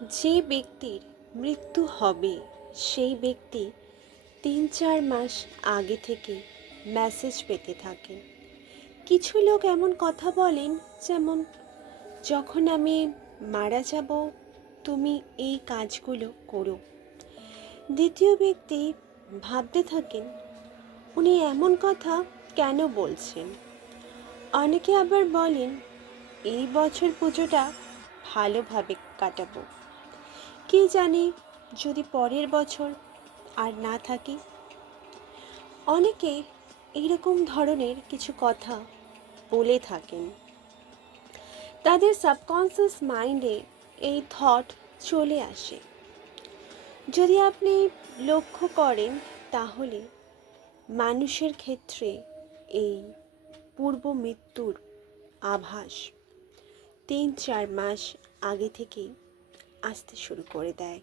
যে ব্যক্তির মৃত্যু হবে সেই ব্যক্তি ৩-৪ মাস আগে থেকে মেসেজ পেতে থাকেন। কিছু লোক এমন কথা বলেন যেমন, যখন আমি মারা যাব তুমি এই কাজগুলো করো। দ্বিতীয় ব্যক্তি ভাবতে থাকেন, উনি এমন কথা কেন বলছেন। অনেকে আবার বলেন, এই বছর পুজোটা ভালোভাবে কাটাবো, কে জানে যদি পরের বছর আর না থাকি। অনেকে এইরকম ধরনের কিছু কথা বলে থাকেন। তাদের সাবকনসিয়াস মাইন্ডে এই থট চলে আসে। যদি আপনি লক্ষ্য করেন তাহলে মানুষের ক্ষেত্রে এই পূর্ব মৃত্যুর আভাস ৩-৪ মাস আগে থেকেই আসতে শুরু করে দেয়।